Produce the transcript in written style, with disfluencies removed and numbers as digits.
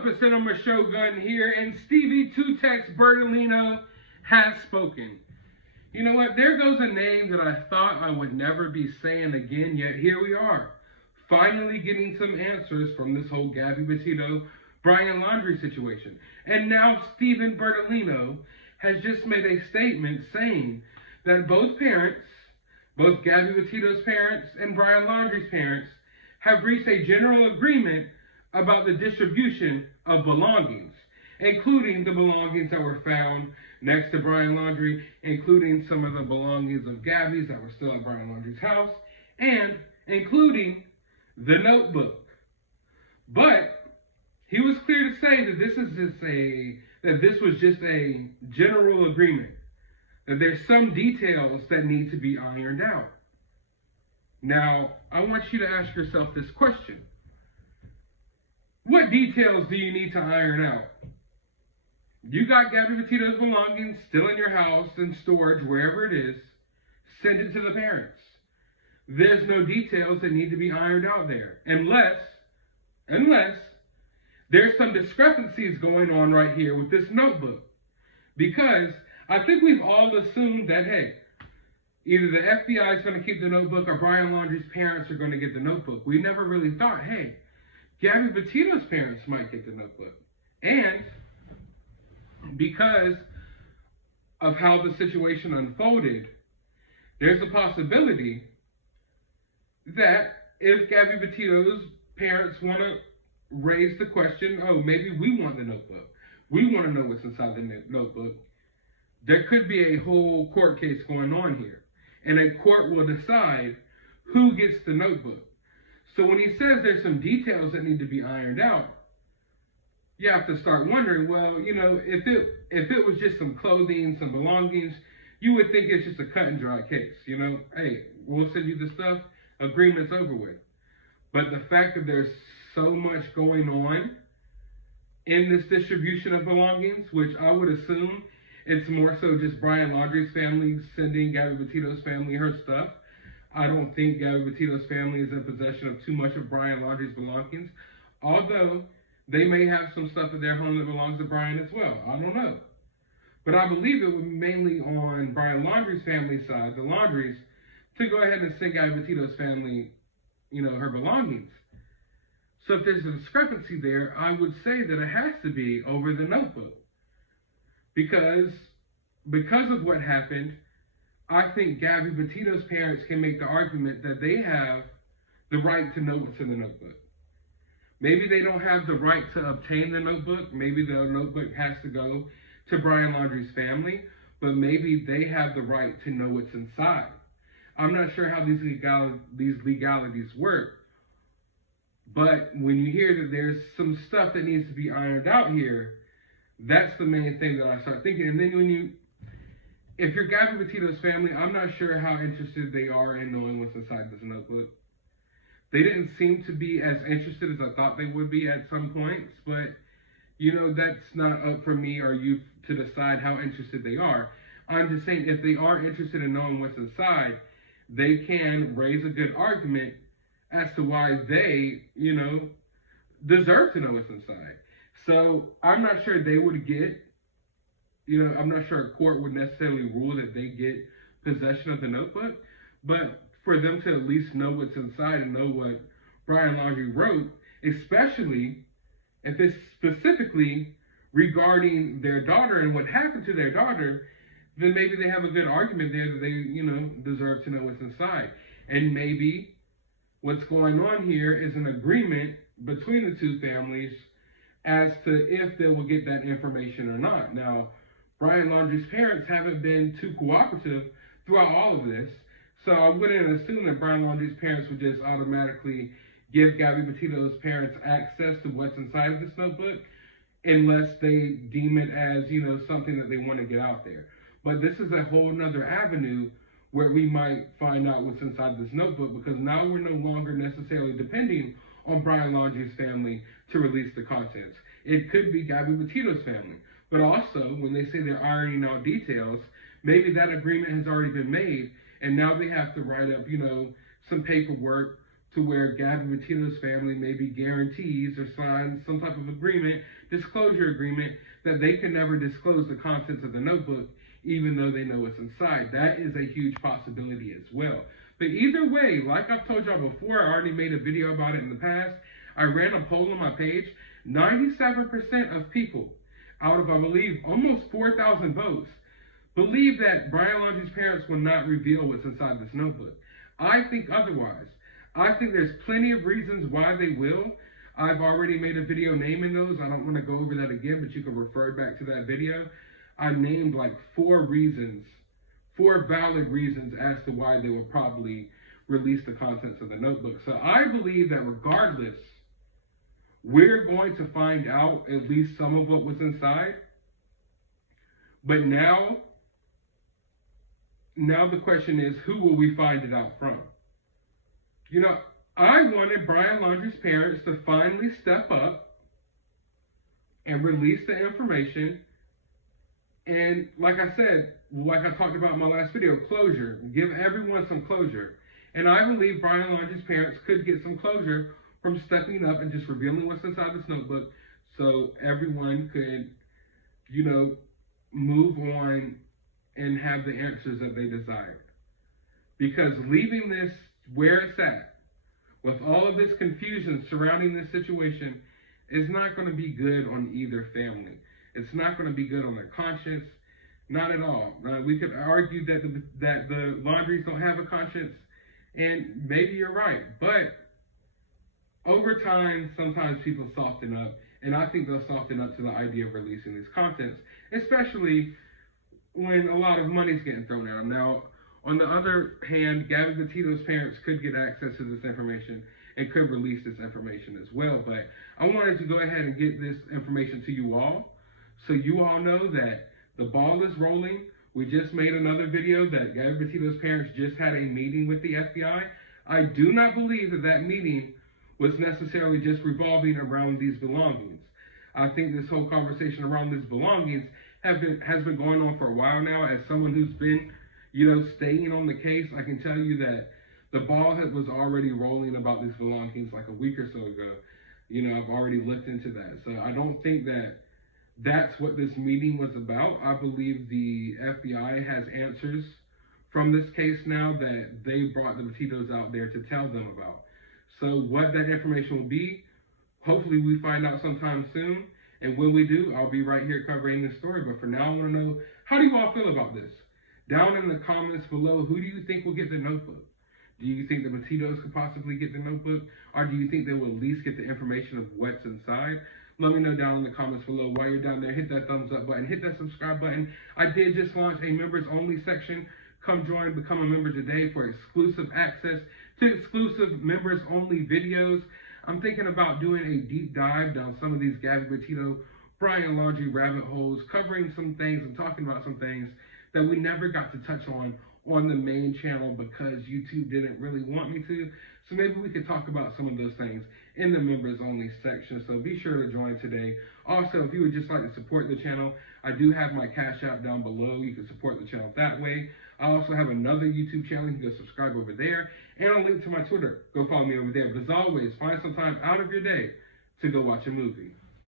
up? It's Cinema Shogun here, and Stevie Two-Tex Bertolino has spoken. You know what? There goes a name that I thought I would never be saying again, yet here we are, finally getting some answers from this whole Gabby Petito, Brian Laundrie situation. And now Stephen Bertolino has just made a statement saying that both parents, both Gabby Petito's parents and Brian Laundrie's parents, have reached a general agreement about the distribution of belongings, including the belongings that were found next to Brian Laundrie, including some of the belongings of Gabby's that were still at Brian Laundrie's house, and including the notebook. But he was clear to say that this was just a general agreement, that there's some details that need to be ironed out. Now, I want you to ask yourself this question. What details do you need to iron out? You got Gabby Petito's belongings still in your house, in storage, wherever it is. Send it to the parents. There's no details that need to be ironed out there. Unless there's some discrepancies going on right here with this notebook. Because I think we've all assumed that, hey, either the FBI is going to keep the notebook or Brian Laundrie's parents are going to get the notebook. We never really thought, hey, Gabby Petito's parents might get the notebook. And because of how the situation unfolded, there's a possibility that if Gabby Petito's parents want to raise the question, oh, maybe we want the notebook, we want to know what's inside the notebook, there could be a whole court case going on here. And a court will decide who gets the notebook. So when he says there's some details that need to be ironed out, you have to start wondering, well, you know, if it was just some clothing, some belongings, you would think it's just a cut and dry case. You know, hey, we'll send you the stuff, agreement's over with. But the fact that there's so much going on in this distribution of belongings, which I would assume it's more so just Brian Laundrie's family sending Gabby Petito's family her stuff. I don't think Gabby Petito's family is in possession of too much of Brian Laundrie's belongings, although they may have some stuff at their home that belongs to Brian as well. I don't know. But I believe it would be mainly on Brian Laundrie's family side, the Laundries, to go ahead and send Gabby Petito's family, you know, her belongings. So if there's a discrepancy there, I would say that it has to be over the notebook. Because of what happened, I think Gabby Petito's parents can make the argument that they have the right to know what's in the notebook. Maybe they don't have the right to obtain the notebook. Maybe the notebook has to go to Brian Laundrie's family, but maybe they have the right to know what's inside. I'm not sure how these legalities work, but when you hear that there's some stuff that needs to be ironed out here, that's the main thing that I start thinking. And then if you're Gabby Petito's family, I'm not sure how interested they are in knowing what's inside this notebook. They didn't seem to be as interested as I thought they would be at some points, but, you know, that's not up for me or you to decide how interested they are. I'm just saying if they are interested in knowing what's inside, they can raise a good argument as to why they, you know, deserve to know what's inside. So I'm not sure they would get, you know, I'm not sure a court would necessarily rule that they get possession of the notebook, but for them to at least know what's inside and know what Brian Laundrie wrote, especially if it's specifically regarding their daughter and what happened to their daughter, then maybe they have a good argument there that they, you know, deserve to know what's inside. And maybe what's going on here is an agreement between the two families as to if they will get that information or not. Now, Brian Laundrie's parents haven't been too cooperative throughout all of this, so I wouldn't assume that Brian Laundrie's parents would just automatically give Gabby Petito's parents access to what's inside of this notebook unless they deem it as, you know, something that they want to get out there. But this is a whole nother avenue where we might find out what's inside this notebook, because now we're no longer necessarily depending on Brian Laundrie's family to release the contents. It could be Gabby Petito's family. But also, when they say they're ironing out details, maybe that agreement has already been made, and now they have to write up, you know, some paperwork to where Gabby Petito's family maybe guarantees or signs some type of agreement, disclosure agreement, that they can never disclose the contents of the notebook, even though they know what's inside. That is a huge possibility as well. But either way, like I've told y'all before, I already made a video about it in the past. I ran a poll on my page. 97% of people, out of, I believe, almost 4,000 votes, believe that Brian Laundrie's parents will not reveal what's inside this notebook. I think otherwise. I think there's plenty of reasons why they will. I've already made a video naming those. I don't want to go over that again, but you can refer back to that video. I named like 4 valid reasons as to why they will probably release the contents of the notebook. So I believe that regardless, we're going to find out at least some of what was inside. But now the question is, who will we find it out from? You know, I wanted Brian Laundrie's parents to finally step up and release the information. And like I said, like I talked about in my last video, closure. Give everyone some closure. And I believe Brian Laundrie's parents could get some closure from stepping up and just revealing what's inside this notebook so everyone could, you know, move on and have the answers that they desired. Because leaving this where it's at, with all of this confusion surrounding this situation, is not going to be good on either family. It's not going to be good on their conscience, not at all. We could argue that the Laundries don't have a conscience, and maybe you're right. But over time, sometimes people soften up, and I think they'll soften up to the idea of releasing these contents, especially when a lot of money's getting thrown at them. Now, on the other hand, Gabby Petito's parents could get access to this information and could release this information as well. But I wanted to go ahead and get this information to you all, so you all know that the ball is rolling. We just made another video that Gabby Petito's parents just had a meeting with the FBI. I do not believe that meeting was necessarily just revolving around these belongings. I think this whole conversation around these belongings has been going on for a while now. As someone who's been, you know, staying on the case, I can tell you that the ball was already rolling about these belongings like a week or so ago. You know, I've already looked into that. So I don't think that that's what this meeting was about. I believe the FBI has answers from this case now that they brought the Petitos out there to tell them about. So what that information will be, hopefully we find out sometime soon. And when we do, I'll be right here covering this story. But for now, I want to know, how do you all feel about this? Down in the comments below, who do you think will get the notebook? Do you think the Petitos could possibly get the notebook? Or do you think they will at least get the information of what's inside? Let me know down in the comments below. While you're down there, hit that thumbs up button, hit that subscribe button. I did just launch a members only section. Come join, become a member today for exclusive access to exclusive members only videos. I'm thinking about doing a deep dive down some of these Gabby Petito, Brian Laundrie rabbit holes, covering some things and talking about some things that we never got to touch on the main channel because YouTube didn't really want me to. So maybe we could talk about some of those things in the members only section. So be sure to join today. Also, if you would just like to support the channel, I do have my Cash App down below. You can support the channel that way. I also have another YouTube channel. You can go subscribe over there. And I'll link to my Twitter. Go follow me over there. But as always, find some time out of your day to go watch a movie.